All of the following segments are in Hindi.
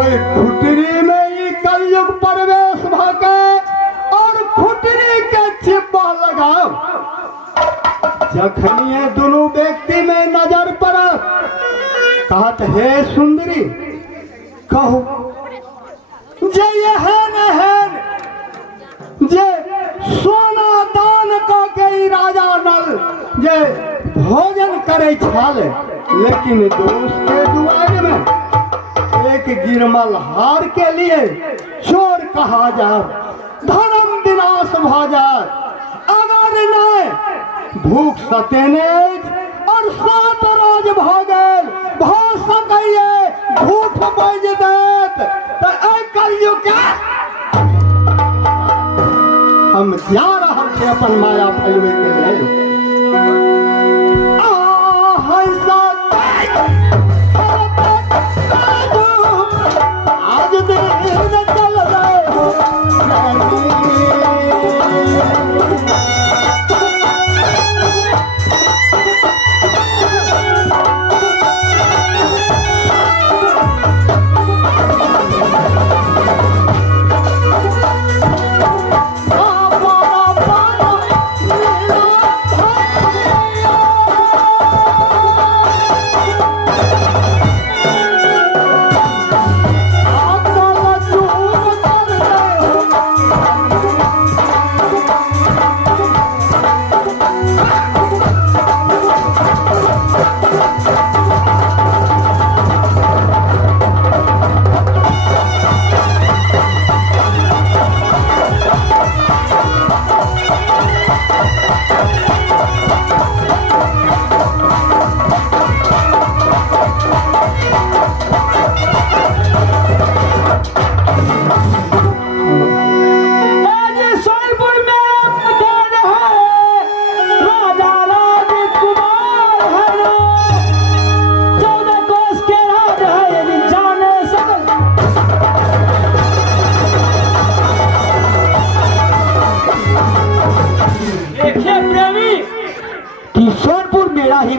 वही खुटरी में ही कलयुग प्रवेश भागे और खुटरी के चिब्बा लगाओ। जखनिए दोनों व्यक्ति में नजर पड़ा, कहत हे सुंदरी कहो जे यहन जे सोना दान का के राजा नल जे भोजन करे छाले, लेकिन दोस्त के दुआर में एक गिरमल हार के लिए चोर कहा जा, धर्म विनाश भ जाए। अगर न भूख सतेनेज और सात राज भागल भ सकइए झूठ बज देत तो कलयुग के हम जा रहा थे अपन माया फैलवे के लिए। आज दिन चल रहे हो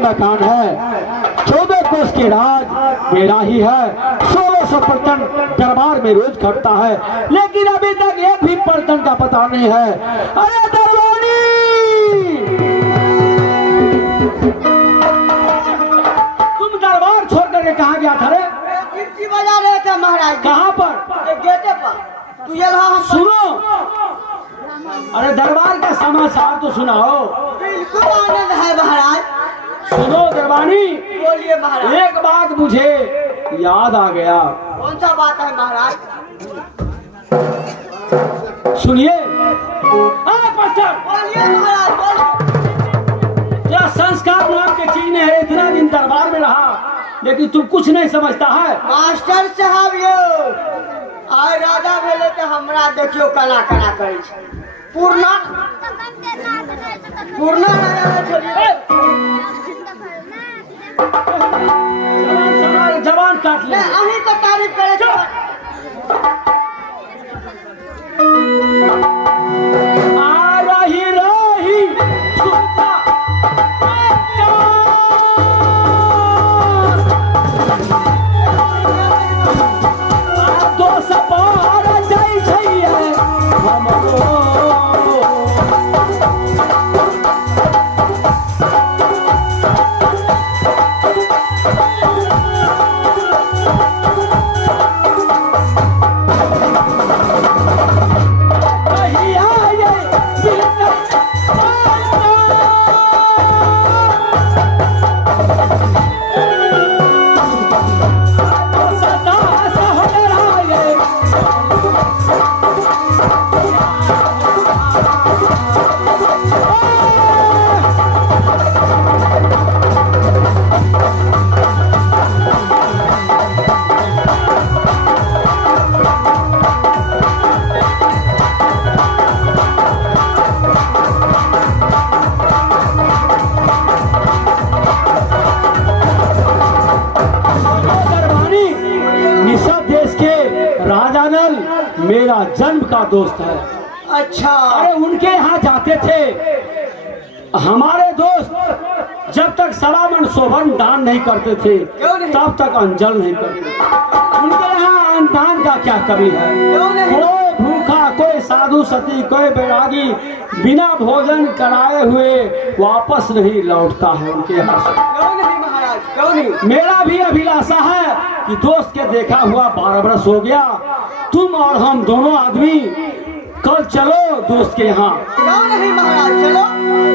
मकान है, 14 कोस के राज मेरा ही है, 1600 पलटन दरबार में रोज खटता है, लेकिन अभी तक एक भी पलटन का पता नहीं है। अरे दरबारी, तुम दरबार छोड़ करके कहाँ गया था रे? गिट्टी बजा रहे थे महाराज। कहाँ पर? गेटे पर। तू ये हम सुनो, अरे दरबार का समाचार तो सुनाओ। बिल्कुल आनंद है महाराज। सुनो दरबानी, बोलिए महाराज। एक बात मुझे याद आ गया। कौन सा बात है महाराज? सुनिए। अरे पत्थर, बोलिए महाराज बोलिए। तेरा संस्कार नाम की चीज नहीं है, इतना दिन दरबार में रहा लेकिन तू कुछ नहीं समझता है। मास्टर साहब यो आय राजा भेले तो हमरा देखियो कला कला करे छै। पूर्णा राजा छोड़िए। जवान काट ले। अही तो तारीफ करे छो। आ रही रही सुनता दो सपार जाई छैये हमरो। मेरा जन्म का दोस्त है। अच्छा। अरे उनके यहाँ जाते थे। हमारे दोस्त जब तक सलामन शोभन दान नहीं करते थे तब तक अंजल नहीं करते। उनके यहाँ भोजन का क्या कमी है? क्यों नहीं? कोई भूखा, कोई साधु सती, कोई बैरागी बिना भोजन कराए हुए वापस नहीं लौटता है उनके यहाँ से। क्यों नहीं महाराज, क्यों नहीं? मेरा भी अभिलाषा है कि दोस्त के देखा हुआ 12 वर्ष हो गया, तुम और हम दोनों आदमी कल चलो दोस्त के यहाँ। क्यों नहीं महाराज, चलो।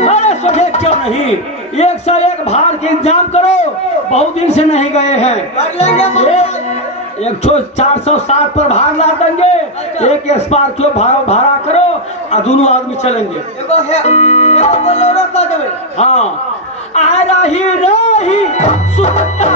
अरे सोचे क्यों नहीं, 1 से 1 भार के इंतजाम करो, बहुत दिन से नहीं गए हैं। कर लेंगे महाराज। एक 407 पर भार ला देंगे, एक स्कॉर्पियो भाड़ा करो और दोनों आदमी चलेंगे। एगो बोलेरो कर देवे। हाँ, आ रही सुनता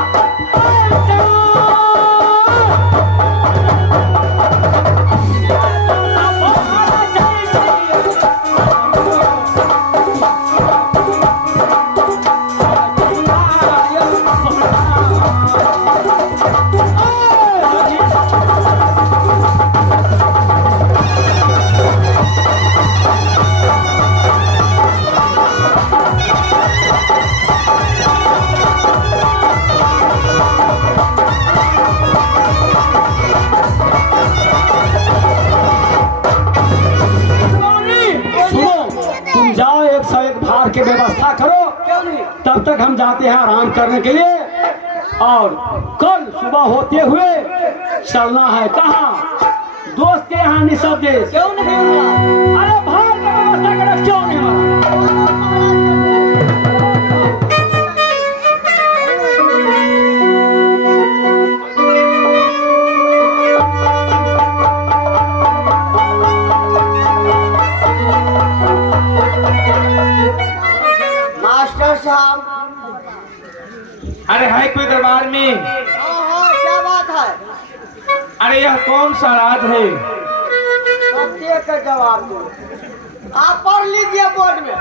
के व्यवस्था करो, क्यों नहीं? तब तक हम जाते हैं आराम करने के लिए, और कल सुबह होते हुए चलना है। कहाँ? दोस्त के यहाँ निःशब्द। क्यों नहीं महाराज? अरे भार का व्यवस्था करो, क्यों नहीं मास्टर साहब। अरे है कोई दरबार में? हाँ, क्या बात है? अरे यह कौन सा राज है? प्रत्येक का जवाब दो। आप पढ़ लीजिए बोर्ड में।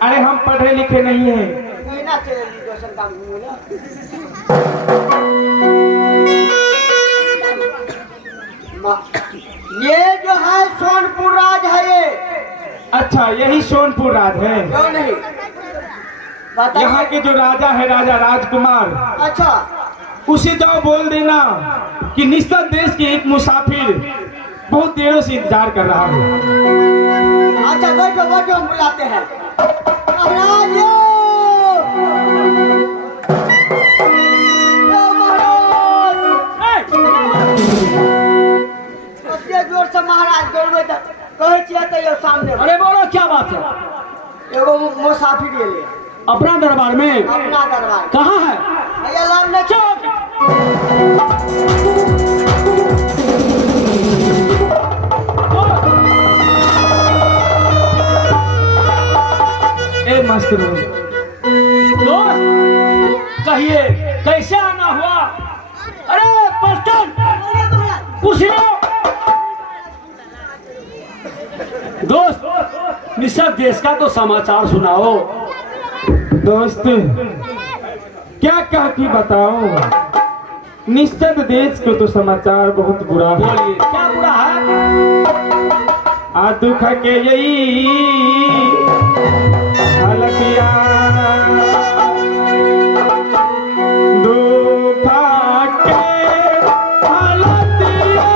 अरे हम पढ़े लिखे नहीं हैं। बिना एजुकेशन का घूमो ना। ये जो है सोनपुर राज है ये। अच्छा, यही सोनपुर राज है। क्यों नहीं? बताइए। यहाँ के जो राजा है, राजा राजकुमार, अच्छा, उसे जाओ बोल देना कि निश्चित देश के एक मुसाफिर बहुत देरों से इंतजार कर रहा है। अच्छा, बैठो बैठो, हम बुलाते हैं। महाराज यो! यो महाराज! सबसे जोर से महाराज बोलबे तो कहे छियै तो यो सामने। अरे बोलो, क्या बात है? एगो मुसाफिर ये ले अपना दरबार में? अपना दरबार। कहाँ है? भैया लाभ ने चौक। ए मस्त दोस्त, कहिए कैसे आना हुआ? अरे पर्सन, कुर्सी लो। दोस्त, निश्चित देश का तो समाचार सुनाओ। दोस्त, क्या कहती बताओ? निश्चित देश को तो समाचार बहुत बुरा है। बोलिए, क्या बुरा है? आ दुख के यही हालतिया, दुख के हालतिया,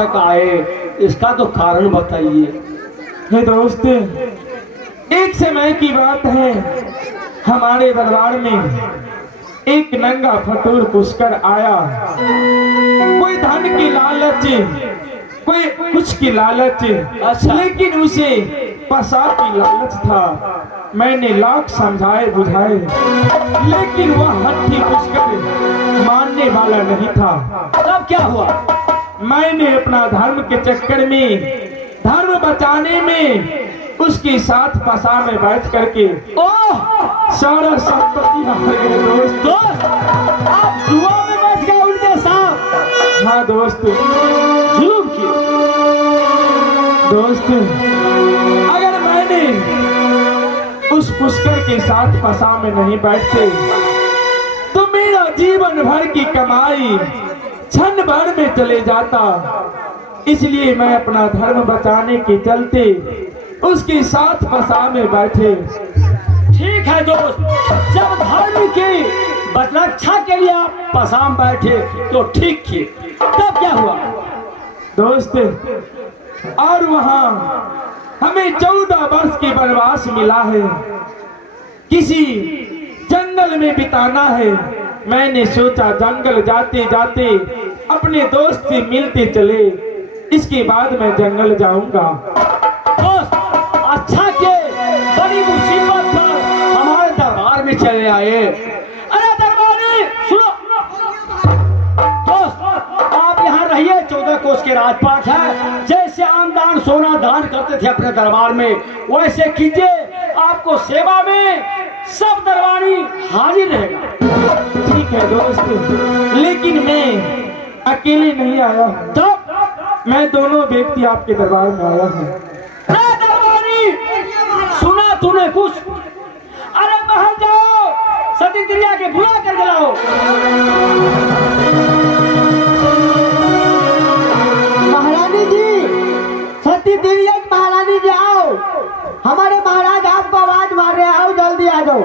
तक आए, इसका तो कारण बताइए। हे दोस्त, एक समय की बात है, हमारे दरबार में एक नंगा फटूर पुष्कर आया। कोई धन की लालच, कोई कुछ की लालच, अच्छा। लेकिन उसे प्रसाद की लालच था। मैंने लाख समझाए बुझाए, लेकिन वह हट्टी पुष्कर मानने वाला नहीं था। तब क्या हुआ? मैंने अपना धर्म के चक्कर में, धर्म बचाने में उसके साथ पसा में बैठ करके ओह, सारा संपत्ति हार गए दोस्त। दोस्त आप जुआ में बैठ गए उनके साथ? हाँ दोस्त, जुलूम किए। दोस्त अगर मैंने उस पुष्कर के साथ पसा में नहीं बैठते तो मेरा जीवन भर की कमाई क्षण भर में चले जाता। इसलिए मैं अपना धर्म बचाने के चलते उसके साथ पसा में बैठे। ठीक है दोस्त, जब धर्म की रक्षा के लिए आप पसाम बैठे तो ठीक किए। तब क्या हुआ? दोस्त और वहां हमें 14 वर्ष के वनवास मिला है, किसी जंगल में बिताना है। मैंने सोचा जंगल जाते जाते अपने दोस्त से मिलते चले, इसके बाद मैं जंगल जाऊंगा। दोस्त अच्छा के बड़ी मुसीबत पर हमारे दरबार में चले आए। अरे दरबारी सुनो, दोस्त आप यहाँ रहिए, 14 कोस के राजपाट है। जैसे आम दान सोना दान करते थे अपने दरबार में, वैसे कीजिए। आपको सेवा में सब दरबारी हाजिर रहेगा। ठीक है दोस्त, लेकिन मैं अकेले नहीं आया, तब मैं दोनों व्यक्ति आपके दरबार में आया हूँ। अरे दरबारी सुना तूने कुछ? अरे बाहर जाओ, सती क्रिया के बुला कर लाओ। महारानी जी, सती दिव्या की महारानी जी आओ, हमारे महाराज आपको आवाज मार रहे हैं, आओ जल्दी आ जाओ।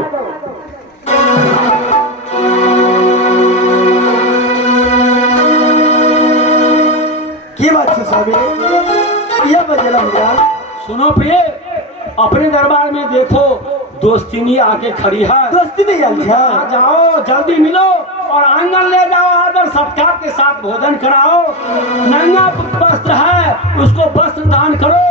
की बात है स्वामी? यह बजरा हुआ। सुनो प्रिय, अपने दरबार में देखो दोस्तिनी आके खड़ी है। दोस्ती नहीं हाँ, जाओ जल्दी मिलो और आंगन ले जाओ, आदर सत्कार के साथ भोजन कराओ। नंगा वस्त्र है, उसको वस्त्र दान करो।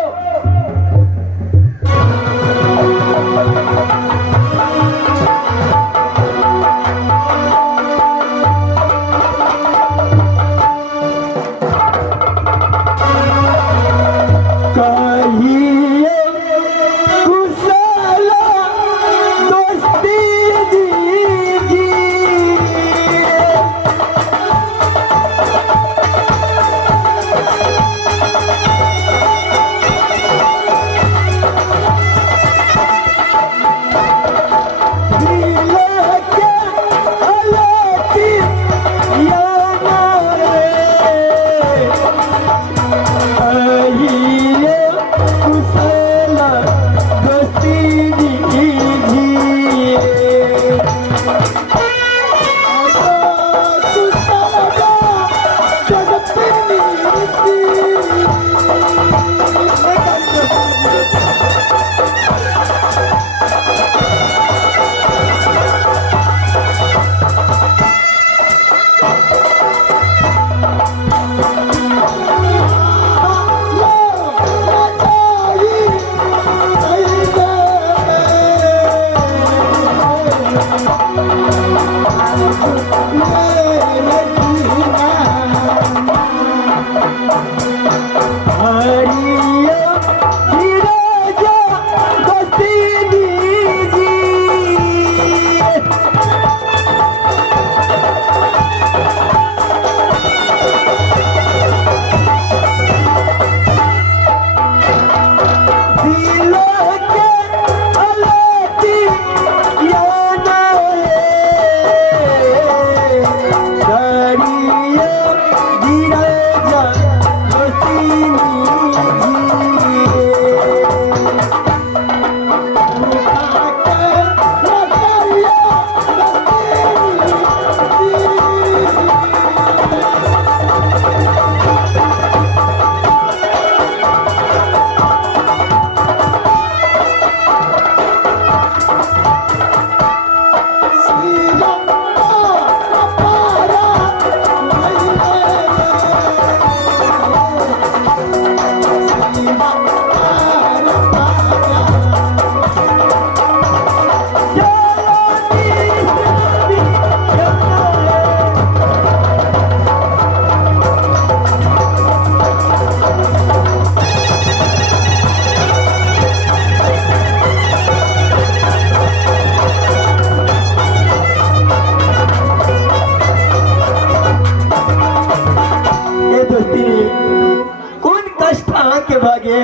कष्ट अहाँ के भागे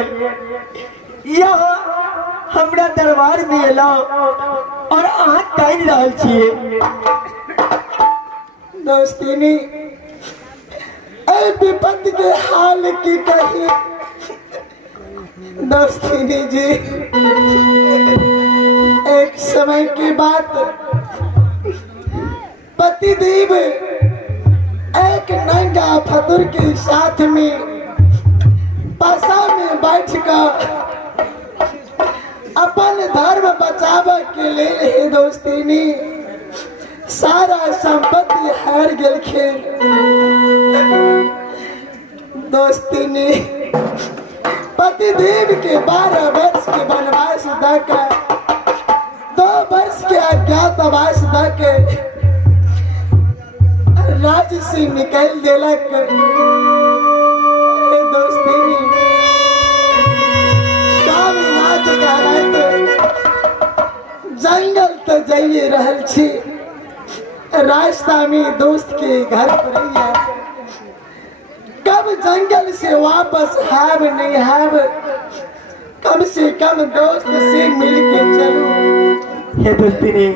यहाँ हमरा दरबार में एलो और अहाँ कह रहल छिए दोस्तिनी विपत के हाल की कही दोस्तिनी जी। एक समय की बात, पतिदेव एक नंगा फतुर के साथ में पासा में बैठ कर अपन धर्म बचाव के लिए दोस्तिनी सारा संपत्ति हार गेलखिन दोस्तिनी। पतिदेव के 12 वर्ष के वनवास देकर 2 वर्ष के अज्ञातवास देकर राज्य से निकल देलक दोस्तिनी। स्वामी राज जंगल तो जाइए रहल छी, रास्ता में दोस्त के घर पर है, कब जंगल से वापस हाब नहीं हाब, कम से कम दोस्त से मिल के चलो। हे दोस्तिनी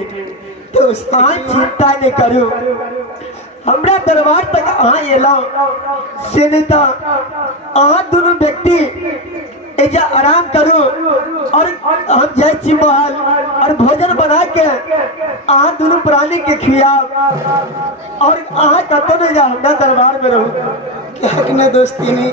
दोस्त चिंता नहीं करो, हमरा दरबार तक अहाँ एलो से नहीं तो अहाँ दोनों व्यक्ति एजा आराम करो और हम जाए छी महल और भोजन बना के अहाँ दोनों प्राणी के खियाब और अहाँ कतो नहीं जा, हमरा दरबार में रहो। क्या कहना दोस्तिनी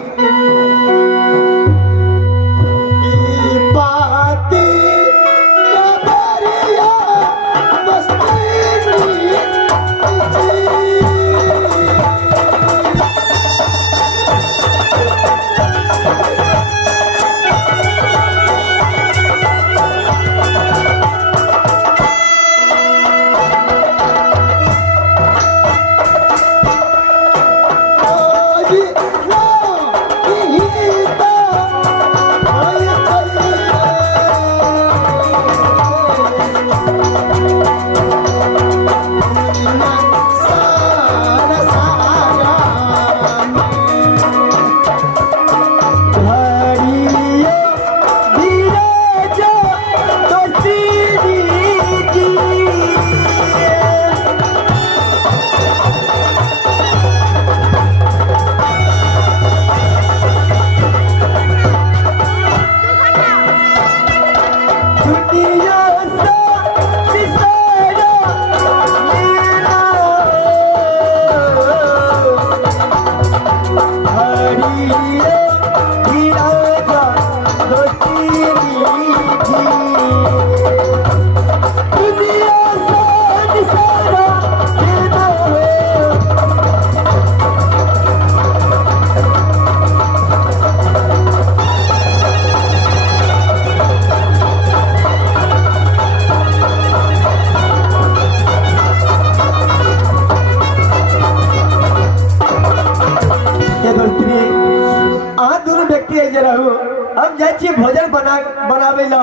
हम जाए भोजन बनावे ला।